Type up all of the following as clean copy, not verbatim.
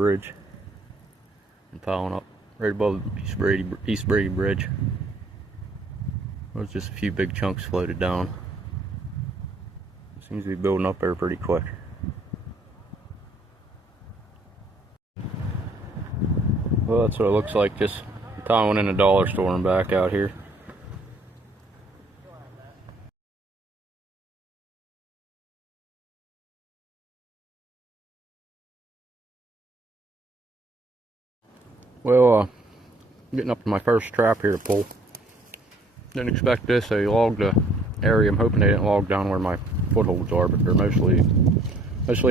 bridge and piling up right above the East Brady Bridge. There's just a few big chunks floated down. Seems to be building up there pretty quick. Well, that's what it looks like. Just towing in a dollar store and back out here. Well, getting up to my first trap here to pull. Didn't expect this. They logged the area. I'm hoping they didn't log down where my footholds are, but they're mostly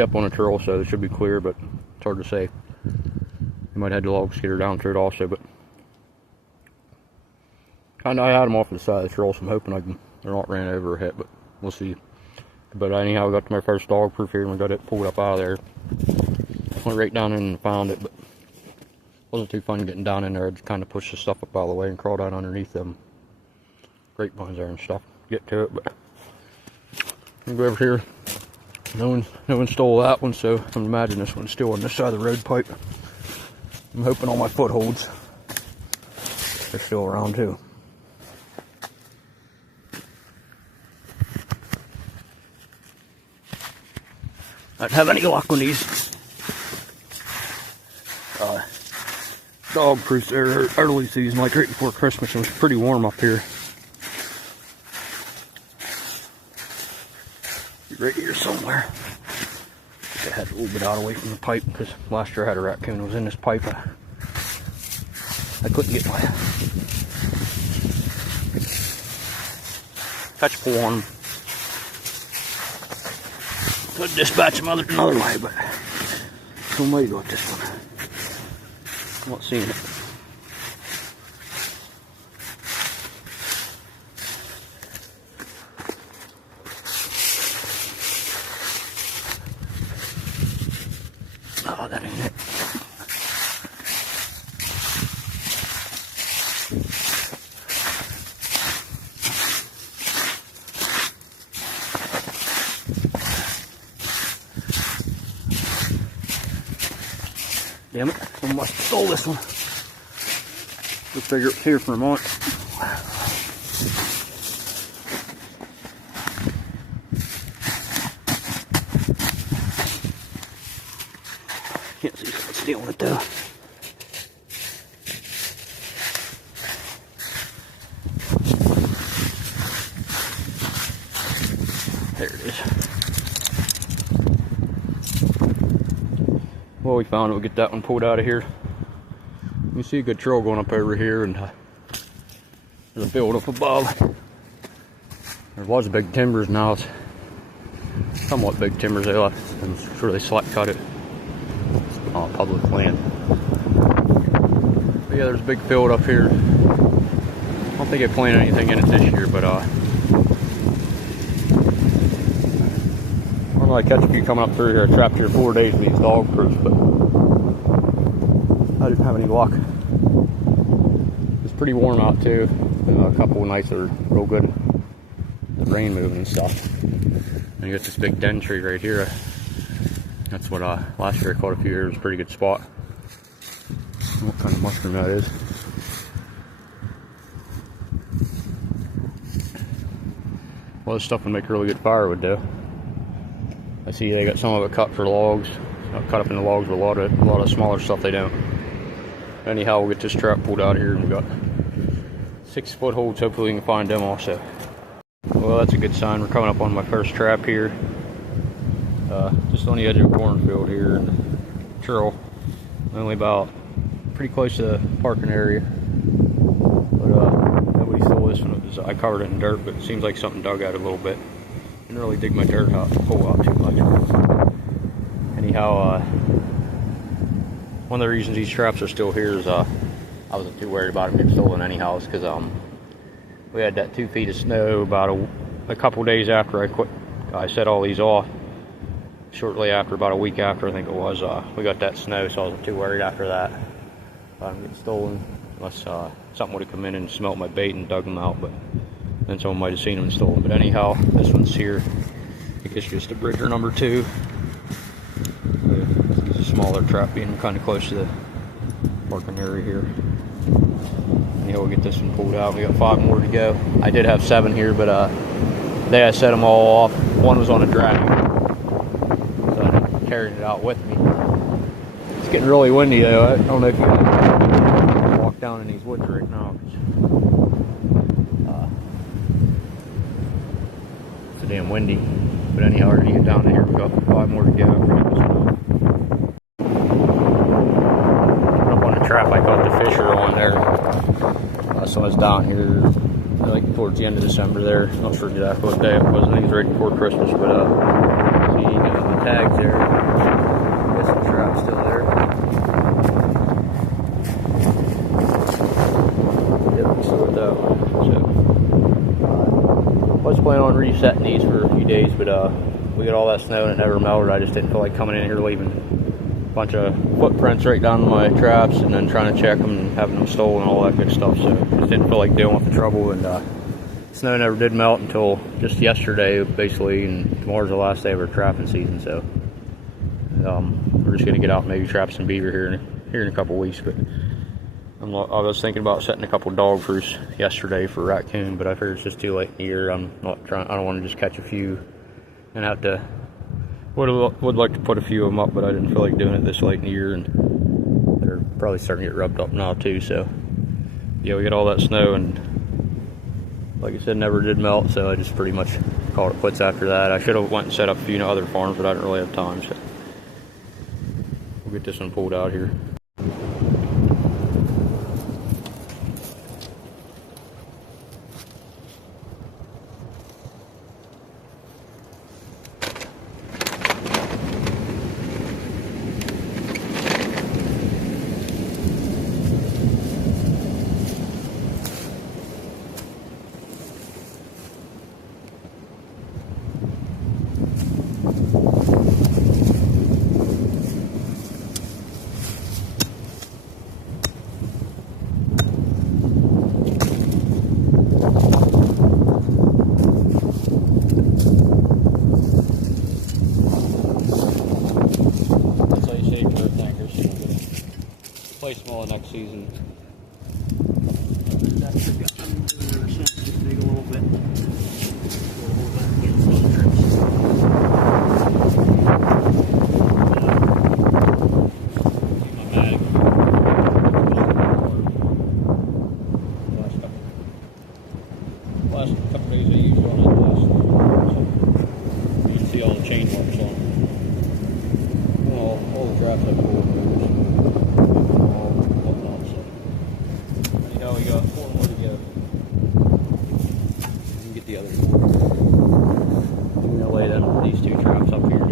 up on a trail, so they should be clear, but it's hard to say. You might have had the log skitter down through it also, but I had them off to the side of the trail, so I'm hoping they're not ran over or hit, but we'll see. But anyhow, I got to my first dog proof here and we got it pulled up out of there. Went right down in and found it, but wasn't too fun getting down in there. I just kind of pushed the stuff up out of the way and crawled out underneath them grapevines there and stuff. Get to it, but I'm gonna go over here. No one stole that one, so I'm imagining this one's still on this side of the road pipe. I'm hoping all my footholds are still around too. I didn't have any luck on these dog proofs there early season, like right before Christmas. It was pretty warm up here. Right here somewhere. I had a little bit out away from the pipe because last year I had a raccoon. It was in this pipe. I couldn't get my catch pull on him. Could dispatch him another way, but somebody got this one. I'm not seeing it. Oh, that ain't it. Damn it, someone must have stole this one. We'll figure it's here for a moment. Can't see someone stealing it though. There it is. Well, we found it. We'll get that one pulled out of here. You see a good trail going up over here, and there's a build up above. There was big timbers, now it's somewhat big timbers they left. I'm sure they select cut it. It's public land. But yeah, there's a big field up here. I don't think I planted anything in it this year, but I catch a few coming up through here. I trapped here 4 days with these dog proofs, but I didn't have any luck. It's pretty warm out too. A couple of nights are real good. The rain moving and stuff. And you got this big den tree right here. That's what last year I caught a few here. It was a pretty good spot. What kind of mushroom that is. Well, this stuff would make really good firewood though. I see they got some of it cut for logs, cut up into logs with a lot of smaller stuff they don't. Anyhow, we'll get this trap pulled out of here, and we've got 6 footholds. Hopefully we can find them also. Well, that's a good sign. We're coming up on my first trap here. Just on the edge of a cornfield here, and trail. Only about pretty close to the parking area. But nobody stole this one. I covered it in dirt, but it seems like something dug out a little bit. Didn't really dig my dirt hole out too much. Anyhow, one of the reasons these traps are still here is I wasn't too worried about them getting stolen anyhow, because we had that 2 feet of snow about a couple days after I quit. I set all these off. Shortly after, about a week after I think it was, we got that snow, so I wasn't too worried after that about them getting stolen, unless something would have come in and smelt my bait and dug them out. But then someone might have seen them and stolen. But anyhow, this one's here. I think it's just a bridger number 2. These are smaller trap being kind of close to the parking area here. Yeah, we'll get this one pulled out. We got 5 more to go. I did have 7 here, but today I set them all off. One was on a drag, so I didn't carry it out with me. It's getting really windy though. I don't know if you can walk down in these woods right now. It's damn windy, but anyhow, we're gonna get down to here. We got 5 more to go. Up on the trap, I caught the fisher on there. So I was down here like towards the end of December there. Not sure exactly what day it was. I think it was right before Christmas, but see, you got the tags there. I guess the trap's still there. Yep, we saw it though. So I was planning on resetting these for a few days, but we got all that snow and it never melted. I just didn't feel like coming in here leaving a bunch of footprints right down to my traps and then trying to check them and having them stolen and all that good stuff. So just didn't feel like dealing with the trouble, and snow never did melt until just yesterday basically, and tomorrow's the last day of our trapping season. So we're just gonna get out and maybe trap some beaver here in a couple weeks. But I was thinking about setting a couple dog proofs yesterday for raccoon, but I figured it's just too late in the year. I don't want to just catch a few and have to. Would like to put a few of them up, but I didn't feel like doing it this late in the year, and they're probably starting to get rubbed up now too. So yeah, we got all that snow, and like I said, never did melt, so I just pretty much called it quits after that. I should have went and set up a few other farms, but I didn't really have time, so we'll get this one pulled out here. Play smaller next season. That's just dig a little bit. Last couple days I used on it last, so you can see all the chain marks on it. All the traps I pulled. We got 4 more to go. And get the other 4. I'm gonna lay these 2 traps up here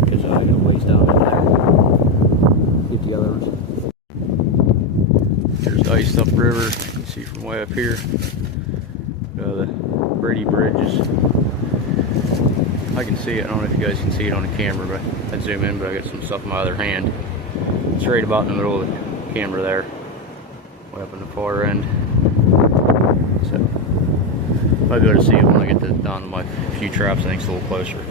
because I got ways down in there. Get the others. There's the iced up river. You can see from way up here. The Brady Bridge is. I can see it. I don't know if you guys can see it on the camera, but I'd zoom in. But I got some stuff in my other hand. It's right about in the middle of the camera there. Way up in the far end. So I'll be able to see it when I get down to my few traps. I think it's a little closer.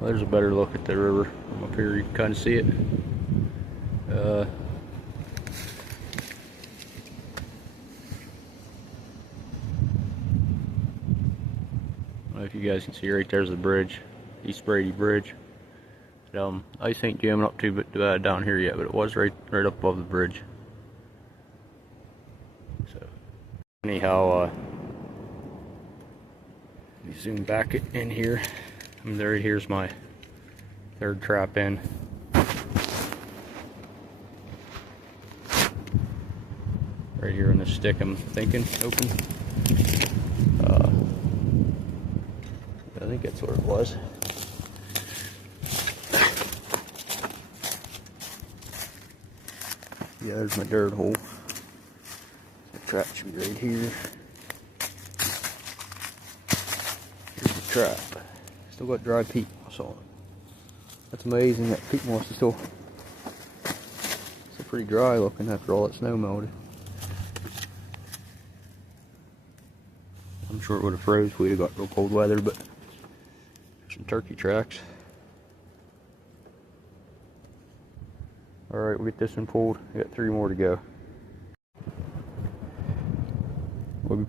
Well, there's a better look at the river from up here. You can kind of see it. I don't know if you guys can see right there's the bridge, East Brady Bridge. Ice ain't jamming up too bad down here yet, but it was right up above the bridge. So anyhow, let me zoom back in here. Right here's my 3rd trap in. Right here in the stick, I'm thinking open. I think that's where it was. Yeah, there's my dirt hole. The trap should be right here. Here's the trap. Still got dry peat moss on it. That's amazing that peat moss is still pretty dry looking after all that snow melted. I'm sure it would have froze if we'd have got real cold weather, but some turkey tracks. Alright, we'll get this one pulled. We got 3 more to go. Well, we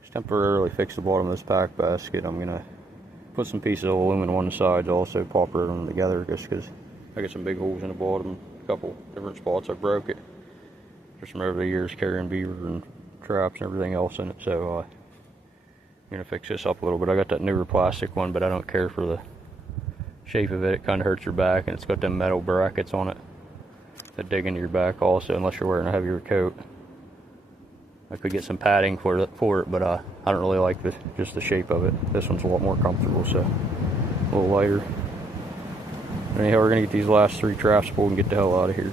just temporarily fix the bottom of this pack basket. I'm gonna put some pieces of aluminum on the sides, also popper them together, just because I got some big holes in the bottom. A couple different spots I broke it just from over the years carrying beaver and traps and everything else in it. So I'm gonna fix this up a little bit. I got that newer plastic one, but I don't care for the shape of it. It kind of hurts your back, and it's got them metal brackets on it that dig into your back also, unless you're wearing a heavier coat. I could get some padding for it, but I don't really like just the shape of it. This one's a lot more comfortable, so a little lighter. Anyhow, we're gonna get these last 3 traps pulled and get the hell out of here.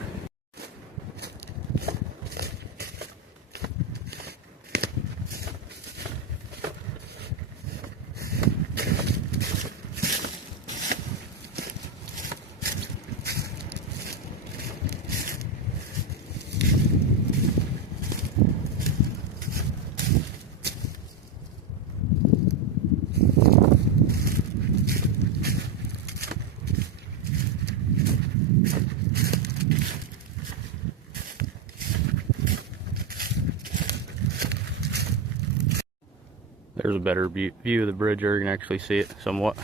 There's a better view of the bridge there. You can actually see it somewhat.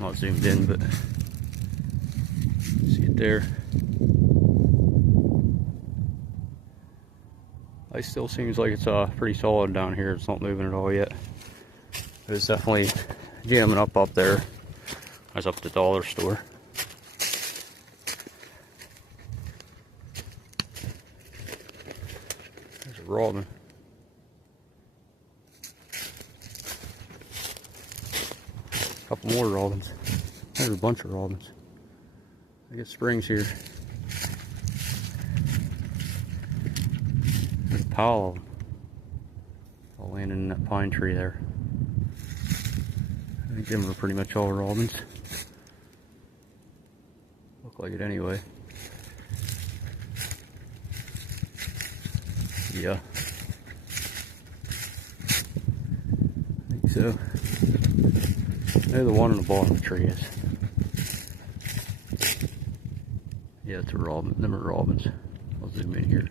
Not zoomed in, but see it there. It still seems like it's pretty solid down here. It's not moving at all yet. But it's definitely jamming up there. I was up at the dollar store. There's a robin. Couple more robins. There's a bunch of robins. I get springs here. There's a pile of them. All landing in that pine tree there. I think them are pretty much all robins. Look like it anyway. Yeah. I think so. Maybe the one on the bottom of the tree is. Yeah, it's a robin. Them are robins. I'll zoom in here.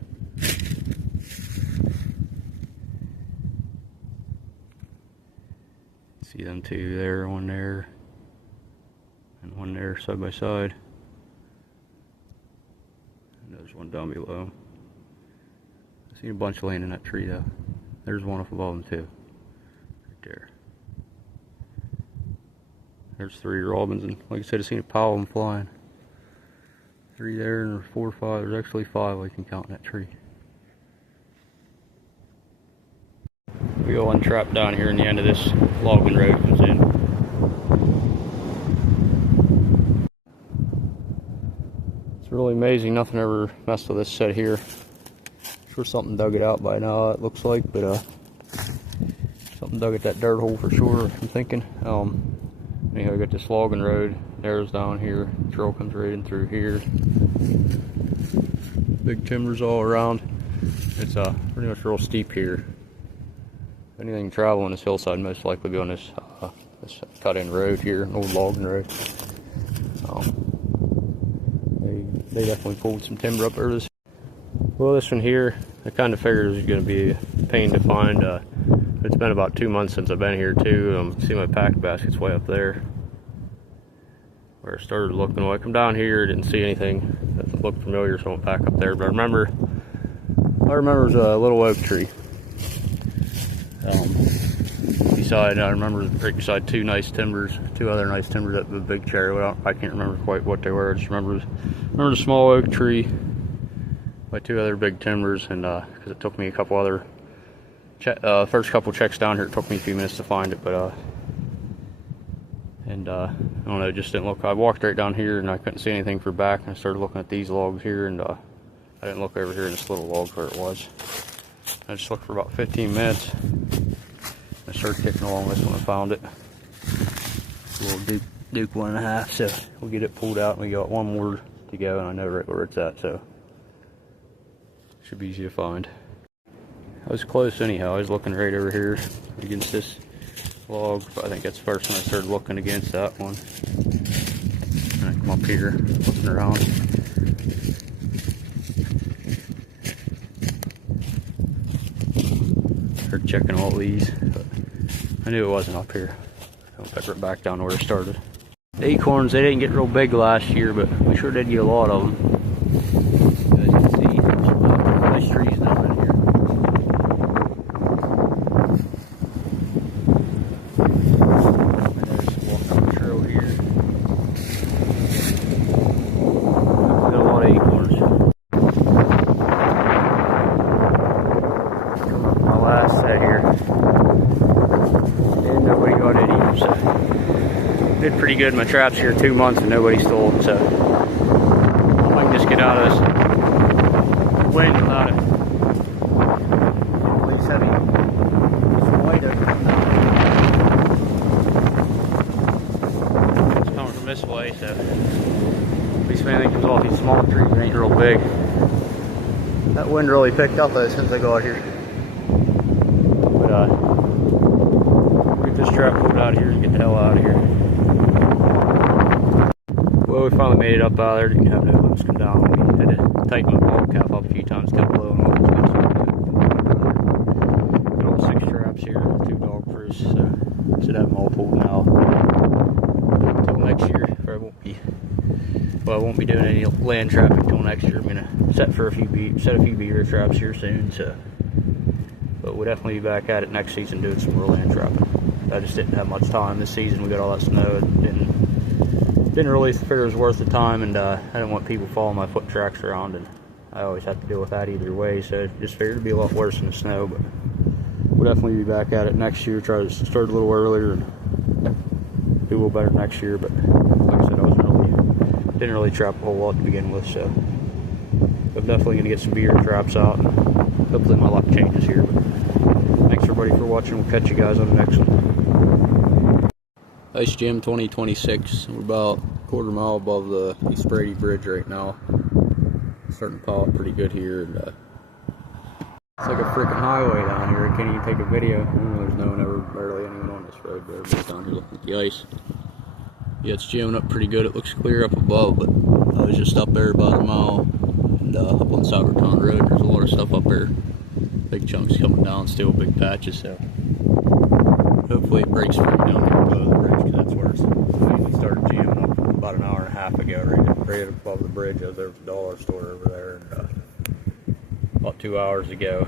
See them 2 there, 1 there, and 1 there side by side. And there's 1 down below. I seen a bunch laying in that tree though. There's 1 up above them too. Right there. There's 3 robins, and like I said, I've seen a pile of them flying. 3 there, and there's 4 or 5. There's actually 5 I can count in that tree. We go untrap down here in the end of this logging road comes in. It's really amazing, nothing ever messed with this set here. Sure something dug it out by now, it looks like, but something dug at that dirt hole for sure, I'm thinking. Anyhow, I got this logging road, arrows down here, trail comes right in through here. Big timbers all around. It's pretty much real steep here. If anything traveling this hillside, most likely be on this cut-in road here, an old logging road. They definitely pulled some timber up over this. Well, this one here, I kind of figured it was going to be a pain to find. It's been about 2 months since I've been here too. See my pack basket's way up there where I started looking. When I come down here, didn't see anything that looked familiar, so I went back up there. But I remember it was a little oak tree. I remember right beside 2 nice timbers, 2 other nice timbers at the big cherry. I can't remember quite what they were. I just remember the small oak tree by 2 other big timbers, and because it took me a couple other first couple checks down here, it took me a few minutes to find it, but I don't know, it just didn't look. I walked right down here and I couldn't see anything for back, and I started looking at these logs here, and I didn't look over here in this little log where it was. I just looked for about 15 minutes. I started kicking along this one and found it. It's a little Duke 1.5, so we'll get it pulled out, and we got 1 more to go, and I know right where it's at, so should be easy to find. I was close anyhow. I was looking right over here against this log. I think that's the first one I started looking against, that one. And I come up here, looking around. checking all these, but I knew it wasn't up here. I'll pepper it back down to where it started. The acorns, they didn't get real big last year, but we sure did get a lot of them. As you can see, there's some nice trees down in here. And there's walking up the trail here. We got a lot of acorns. Coming up my last set here. And nobody got it either, so. Did pretty good in my traps here 2 months and nobody stole them, so I might just get out of this wind without it. Probably heavy white over it's coming from this way, so at least if anything comes off these small trees, it ain't real big. That wind really picked up though since I got here. But get this trap pulled out of here and get the hell out of here. Well, we finally made it up out of there. Didn't have no loops come down. We had to tighten my ball cap up a few times, kept blowing off. Got all 6 traps here, 2 dog proofs, so should have them all pulled now until next year. Or I won't be doing any land trapping until next year. I'm gonna set a few beaver traps here soon. So, but we'll definitely be back at it next season doing some more land trapping. I just didn't have much time this season. We got all that snow. Didn't really figure it was worth the time, and I didn't want people following my foot tracks around, and I always have to deal with that either way, so just figured it'd be a lot worse in the snow. But we'll definitely be back at it next year, try to start a little earlier and do a little better next year. But like I said, didn't really trap a whole lot to begin with, so I'm definitely going to get some beaver traps out, and hopefully my luck changes here. But thanks everybody for watching. We'll catch you guys on the next one. Ice Gym 2026. We're about a quarter mile above the East Brady Bridge right now. It's starting to pile up pretty good here, and it's like a freaking highway down here. I can't even take a video. There's barely anyone on this road, but everybody's down here looking at the ice. Yeah, it's jamming up pretty good. It looks clear up above, but I was just up there about a mile and up on Sauertown Road. There's a lot of stuff up there. Big chunks coming down, still big patches, so hopefully it breaks free down there below the bridge, because that's where it's finally started jamming up about an hour and a half ago, right above the bridge. I was there at the dollar store over there, and about 2 hours ago.